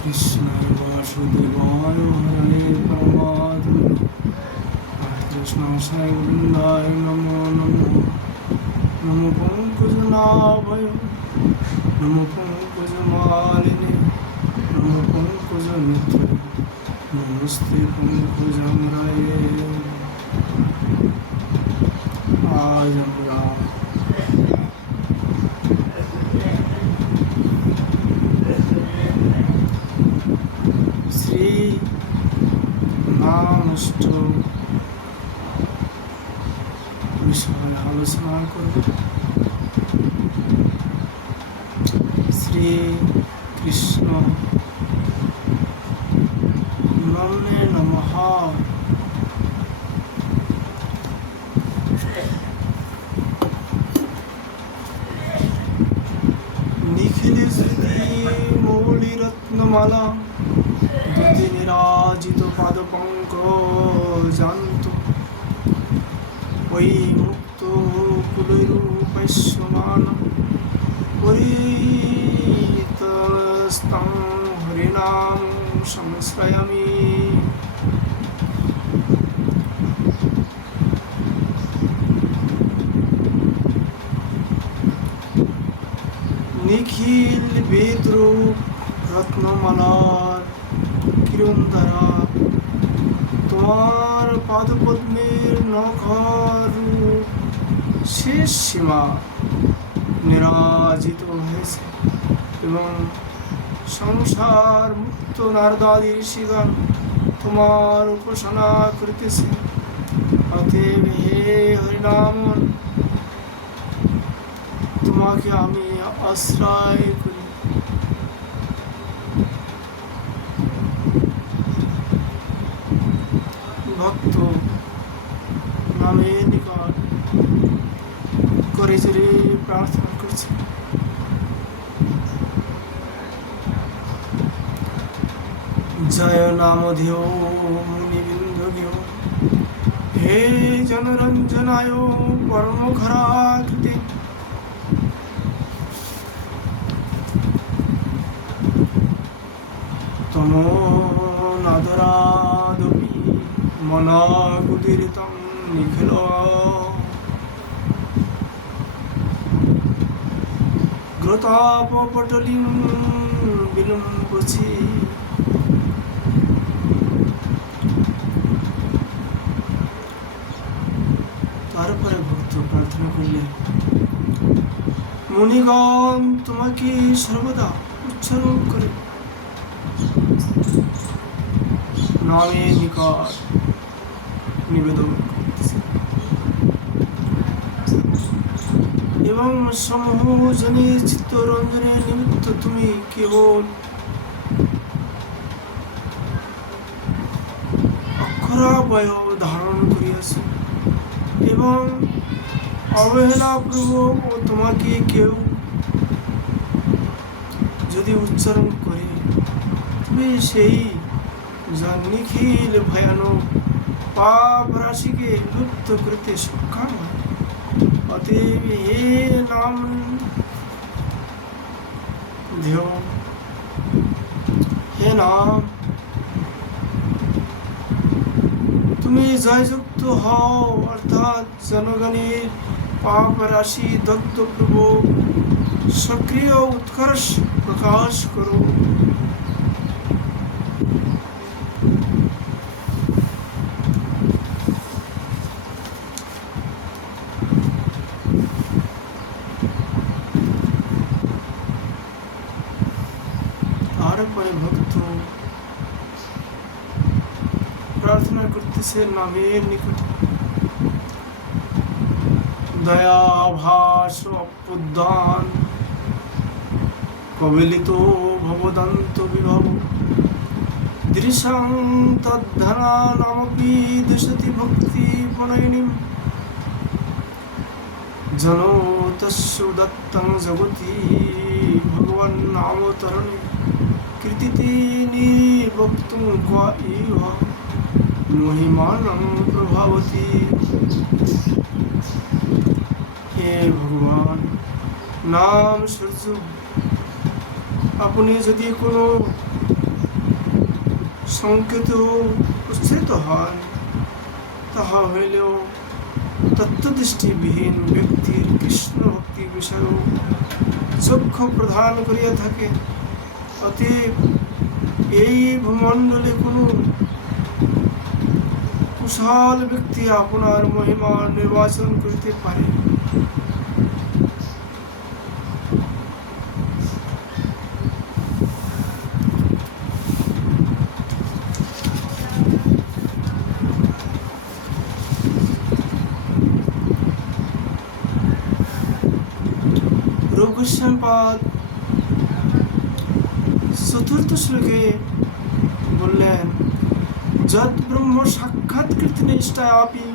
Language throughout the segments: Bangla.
কৃষ্ণায় বাসুদেবায় হরে পরমাত্মনে কৃষ্ণায় গোবিন্দায় নমো নমো নমো পঙ্কজনাভয় নমো পঙ্কজমালিনে নমো পঙ্কজমিত্রে নমস্তে পঙ্কজমরায়ে। আজ আমরা শ্রী নামাষ্টক বিষয়ে আলোচনা করব। শ্রী কৃষ্ণ নামে নমঃ। নিখিলে স্মৃতি মৌলিরত্নমালা দুতি নিরাজিত পাদপঙ্কজান্ত ওই মুক্ত কুলরূপস্যমান পরিতস্তাং হরিনাম সংশ্রয়ামি। নিখিল বেদরূপ রত্নমালার কিরণ দ্বারা তোমার পাদপদ্মের নখরূপ শেষ সীমা নিরাজিত হয়েছে এবং সংসার মুক্ত নারদাদি ঋষিগণ তোমার উপাসনা করিতেছে। অতএব হে হরিনাম, তোমাকে আমি আশ্রয় করি। ভক্ত নামের নিকট করে জোরে প্রার্থনা করছে। জয় নামধেয় মুনিবৃন্দগেয় হে জনরঞ্জনায় পরমখরাকৃতে তমো নাদরাদপি মনাকুদীরিতং নিখিল গ্রতাপপটলিং বিলম্বছি। তারপরে ভক্ত প্রার্থনা করলে, মুনিগণ তোমাকে সর্বদা উচ্চারণ করে নামে নিকট নিবেদন করতেছে এবং সমূহজনের চিত্তরঞ্জনের নিমিত্ত তুমি কেবল অক্ষরাবয় ধারণ করিয়াছ এবং অবহেলাপূর্বক ও তোমাকে কেউ যদি উচ্চারণ করে তুমি সেই নিখিল ভয়ানক পাপ রাশিকে লুপ্ত করতে সক্ষম। অতএব হে নাম ধ্যেয়, হে নাম, তুমি জয়যুক্ত হও, অর্থাৎ জনগণের পাপ রাশি দগ্ধপূর্বক সক্রিয় উৎকর্ষ প্রকাশ করো। তারপরে ভক্ত প্রার্থনা করতেছে নামের নিকট, দয়াভাস অপুদ্দান কবিলিত ভবদন্ত বিভব দৃশং তদ্ধনানামপি দিশতি ভক্তি প্রণয়িনীম জনো তস্য দত্তং জগতি ভগবান নামতরণে কৃতিতে নির্বক্তুং ক্বা ইহ মহিমানং প্রভাবতি। হে ভগবান, নাম সূর্য, আপনি যদি কোনো সংকেত উচ্ছ্রিত হয়, তাহা হইলেও তত্ত্বদৃষ্টিবিহীন ব্যক্তির কৃষ্ণ ভক্তি বিষয়েও চক্ষু প্রদান করিয়া থাকে। অতএব এই ভূমণ্ডলে কোনো কুশল ব্যক্তি আপনার মহিমা নির্বাচন করিতে পারে। রূপ গোস্বামী পাদ চতুর্থ শ্লোকে বললেন, যদ ব্রহ্ম সাক্ষাৎকৃতি নিষ্ঠায়াপি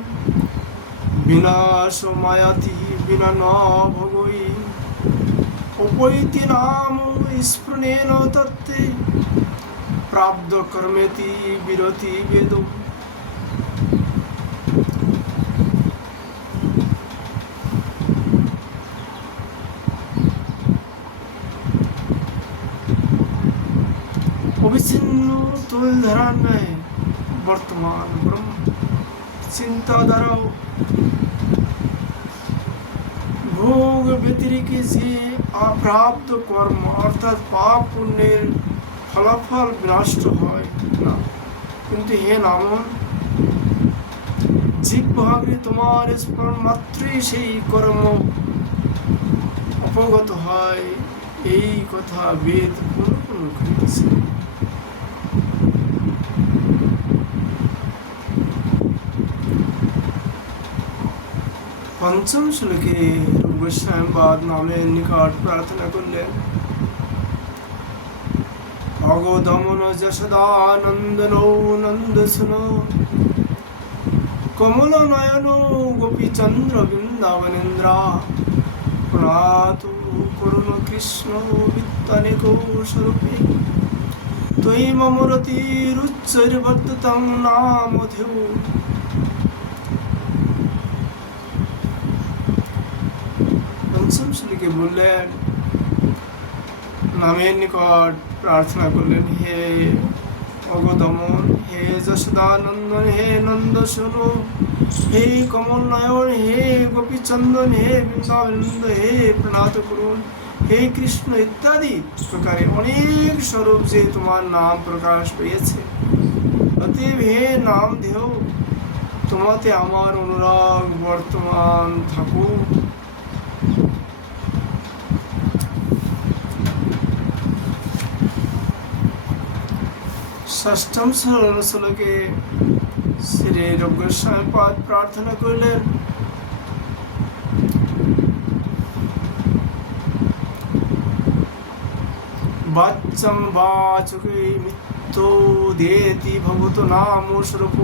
বিনাশ মায়াতি বিনা ন ভগৈ উপৈতি নাম স্ফুরণেন তত্ত্বে প্রাপ্ত কর্মেতি বিরতি বেদ। অবিচ্ছিন্ন তুলধারার ন্যায় বর্তমান ব্রহ্ম চিন্তা দ্বারাও ভোগ ব্যতিরেকে যে অপ্রাপ্ত কর্ম অর্থাৎ পাপ পুণ্যের ফলাফল বিনষ্ট হয় না। কিন্তু হে নামন, জিহ্বাগ্রে তোমার স্মরণ মাত্রই সেই কর্ম অপগত হয়, এই কথা বেদ পুনঃ পুনঃ কহিতেছে। পঞ্চম শ্লোকে রূপ গোস্বামী পাদ নামের নিকট প্রার্থনা করলেন, অগদমন যশোদানন্দনো নন্দসুন কমল নয়ন গোপীচন্দ্র বৃন্দাবনেন্দ্রা প্রণাতু করুণ কৃষ্ণ বিত্তানিক স্বরূপে ত্বয়ি মম রতিরুচ্চৈর্বর্ততং নামধেউ। পঞ্চম শ্লোকে বললেন, নামের নিকট প্রার্থনা করলেন, হে অগদমন, হে যশোদানন্দন, হে নন্দসুন, হে কমল নয়ন, হে গোপীচন্দন, হে বৃন্দাবনন্দ, হে প্রণাত করুন, হে কৃষ্ণ ইত্যাদি প্রকারে অনেক স্বরূপ যে তোমার নাম প্রকাশ পেয়েছে। অতএব হে নাম দেহ, তোমাতে আমার অনুরাগ বর্তমান থাকুক। ষষ্ঠম শ্লোকে শ্রী রূপ গোস্বামী পাদ প্রার্থনা করলেন, বাচ্চম বাচকে মিত্ত দেতি ভবত নাম স্বরূপ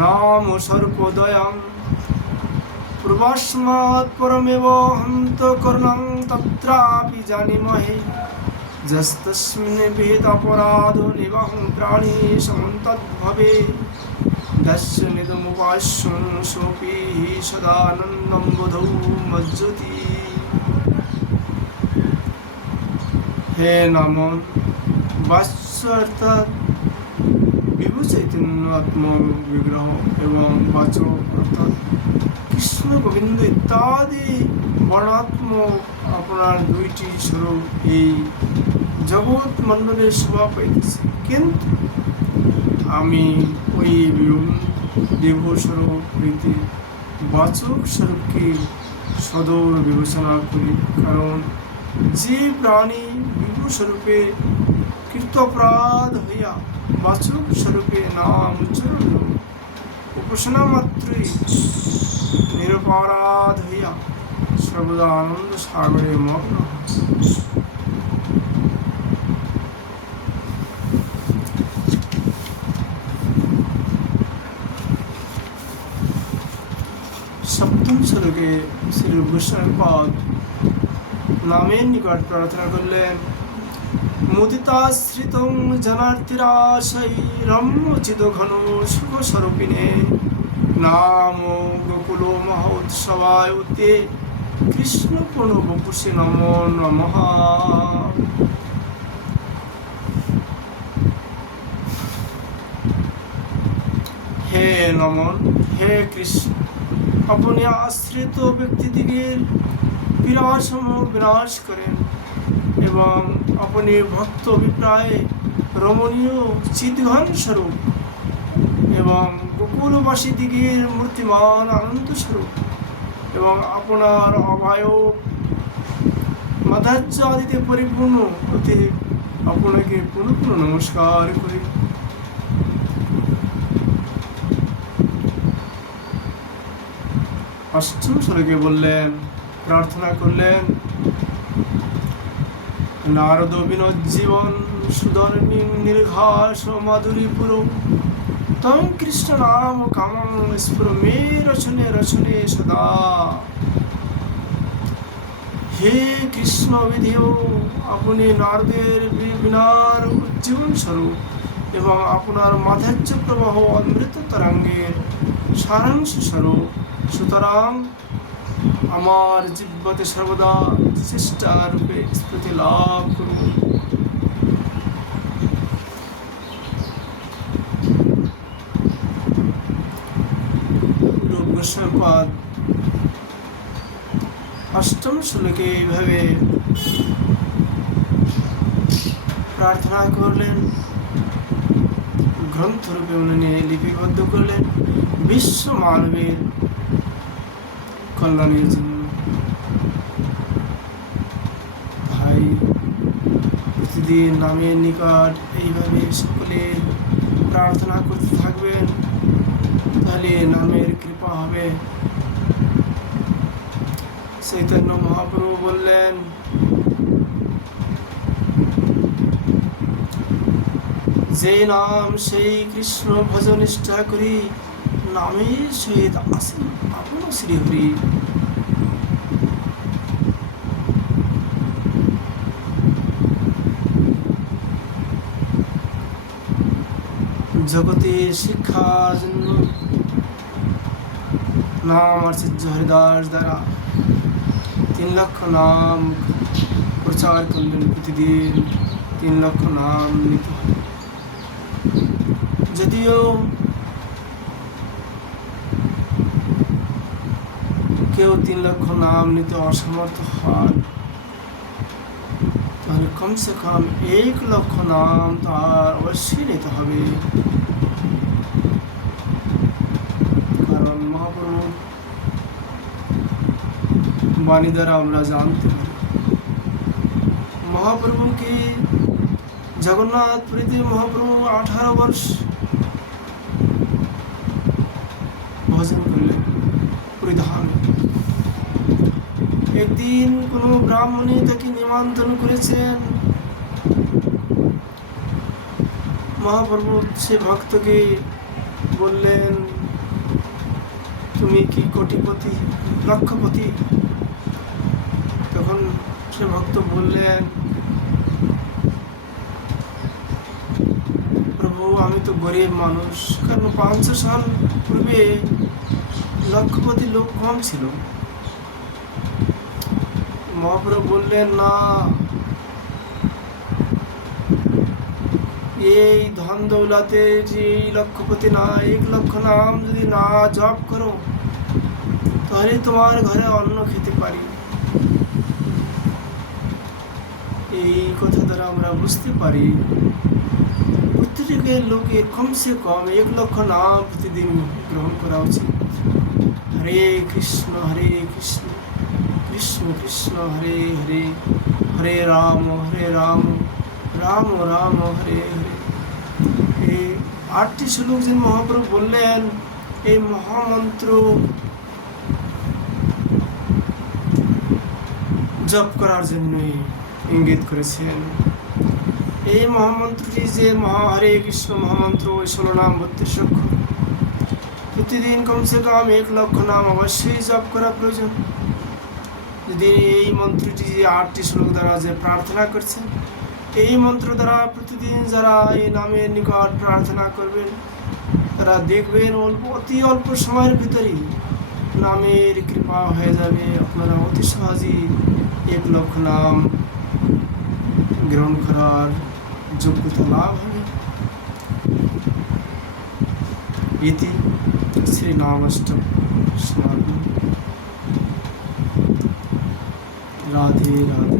নাম স্বরূপোদয়ং পূর্বাস্মাৎ পরমেব হন্তকর্ণং তত্রাপি জানিমহে যস্তস্মিन् বিহিতাপরাধো নিবহং প্রাণী সমন্তদ্ভবে দর্শনিদमुपास्यं সোপি সদানন্দং বোধৌ মজ্জতি। হে নামন, বাচ্য অর্থাৎ বিভু চৈতন্য আত্ম বিগ্রহ এবং বাচক অর্থাৎ কৃষ্ণ গোবিন্দ ইত্যাদি বর্ণাত্মক আপনার দুইটি স্বরূপ এই জগৎ মণ্ডলের শোভা পাইতেছে। কিন্তু আমি ওই দেব স্বরূপ হইতে বাচক স্বরূপকে সদর বিবেচনা করি, কারণ যে প্রাণী বিভু স্বরূপে কৃতপরাধ হইয়া বাচক স্বরূপে নাম উচ্চারণ উপাসনা মাত্রই নিরপরাধ হইয়া সর্বদা আনন্দ সাগরে মগ্ন। সপ্তম শ্লোকে শ্রী রূপ গোস্বামী পাদ নামের নিকট প্রার্থনা করলেন, মুদিতাশ্রিতং জনার্তিরাশৈরম্যচিত ঘন সুখ স্বরূপিণে নাম গোকুল মহোৎসবায় তে কৃষ্ণ পূর্ণ বপুষে নমো নমঃ। হে নমন, হে কৃষ্ণ, আপনি আশ্রিত ব্যক্তিদিগের পীড়াসমূহ বিনাশ করেন এবং আপনি ভক্ত অভিপ্রায় রমণীয় চিদ্ঘন স্বরূপ এবং গোকুলবাসীদিগের মূর্তিমান আনন্দ স্বরূপ এবং আপনার অবয়ব মাধার্য আদিতে পরিপূর্ণ হতে আপনাকে পুনঃ পুনঃ নমস্কার করি। অষ্টম শ্লোকে বললেন, প্রার্থনা করলেন, নারদ বিনোজ্জীবন সুধর্মী নির্ঘাস মাধুরী পুরো তং কৃষ্ণ নাম কামং স্ফুর মে রচনে রচনে সদা। হে কৃষ্ণ বিধিও, আপনি নারদের বিনার উজ্জীবন স্বরূপ এবং আপনার মাধার্য প্রবাহ অমৃত তরঙ্গের সারাংশ স্বরূপ, সুতরাং আমার জিহ্বাতে সর্বদা চেষ্টারূপে স্ফূর্তি লাভ করুন। রূপ গোস্বামীপাদ অষ্টম শ্লোকে এইভাবে প্রার্থনা করলেন, গ্রন্থরূপে উনি লিপিবদ্ধ করলেন বিশ্ব মানবের কল্যাণের জন্য। ভাই, প্রতিদিন নামের নিকট এইভাবে সকলে প্রার্থনা করতে থাকবেন, তাহলে নামের কৃপা হবে। চৈতন্য মহাপ্রভু বললেন, যে নাম সেই কৃষ্ণ ভজ নিষ্ঠা করি, নামের সহিত আসেন আপন শ্রীহরি। জগতে শিক্ষার জন্য নাম আচার্য হরিদাস দ্বারা 3 লক্ষ নাম প্রচার করলেন। প্রতিদিন 3 লক্ষ নাম নিতে হয়। যদিও কেউ 3 লক্ষ নাম নিতে অসমর্থ হয়, তাহলে কমসে কম 1 লক্ষ নাম তার অবশ্যই নিতে হবে। কারণ মহাপ্রভু বাণী দ্বারা আমরা জানতে পারি, মহাপ্রভুকে জগন্নাথ পুরীতে মহাপ্রভু 18 বর্ষ ভজন করলেন পুরীধামে। একদিন কোনো ব্রাহ্মণী তাকে নিমন্ত্রণ করেছেন। মহাপ্রভু সে ভক্তকে বললেন, তুমি কি কোটিপতি, লক্ষপতি? তখন সে ভক্ত বললেন, প্রভু আমি তো গরিব মানুষ। কারণ 500 সাল পূর্বে লক্ষপতি লোক কম ছিল। মহাপ্রভু বললেন, না, এই ধন দৌলাতে যে লক্ষপতি না, 1 লক্ষ নাম যদি না জপ করো তাহলে তোমার ঘরে অন্ন খেতে পারি। এই কথা দ্বারা আমরা বুঝতে পারি প্রত্যেকের লোকের কমসে কম 1 লক্ষ নাম প্রতিদিন গ্রহণ করা উচিত। হরে কৃষ্ণ কৃষ্ণ কৃষ্ণ হরে হরে, হরে রাম রাম রাম হরে হরে। এই 8টি শ্লোক যে মহাপ্রভু বললেন, এই মহামন্ত্র জপ করার জন্যই ইঙ্গিত করেছেন। এই মহামন্ত্রটি যে হরে কৃষ্ণ মহামন্ত্র, ওই 16 নাম 32 অক্ষর, প্রতিদিন কমসে কম 1 লক্ষ নাম অবশ্যই জপ করা প্রয়োজন। যদি এই মন্ত্রটি যে 8টি শ্লোক দ্বারা যে প্রার্থনা করছে, এই মন্ত্র দ্বারা প্রতিদিন যারা এই নামের নিকট প্রার্থনা করবেন, তারা দেখবেন অতি অল্প সময়ের ভিতরেই নামের কৃপা হয়ে যাবে। আপনারা অতি সহজেই 1 লক্ষ নাম গ্রহণ করার যোগ্যতা লাভ হবে। इति श्रीनामाष्टम समापन। राधे राधे।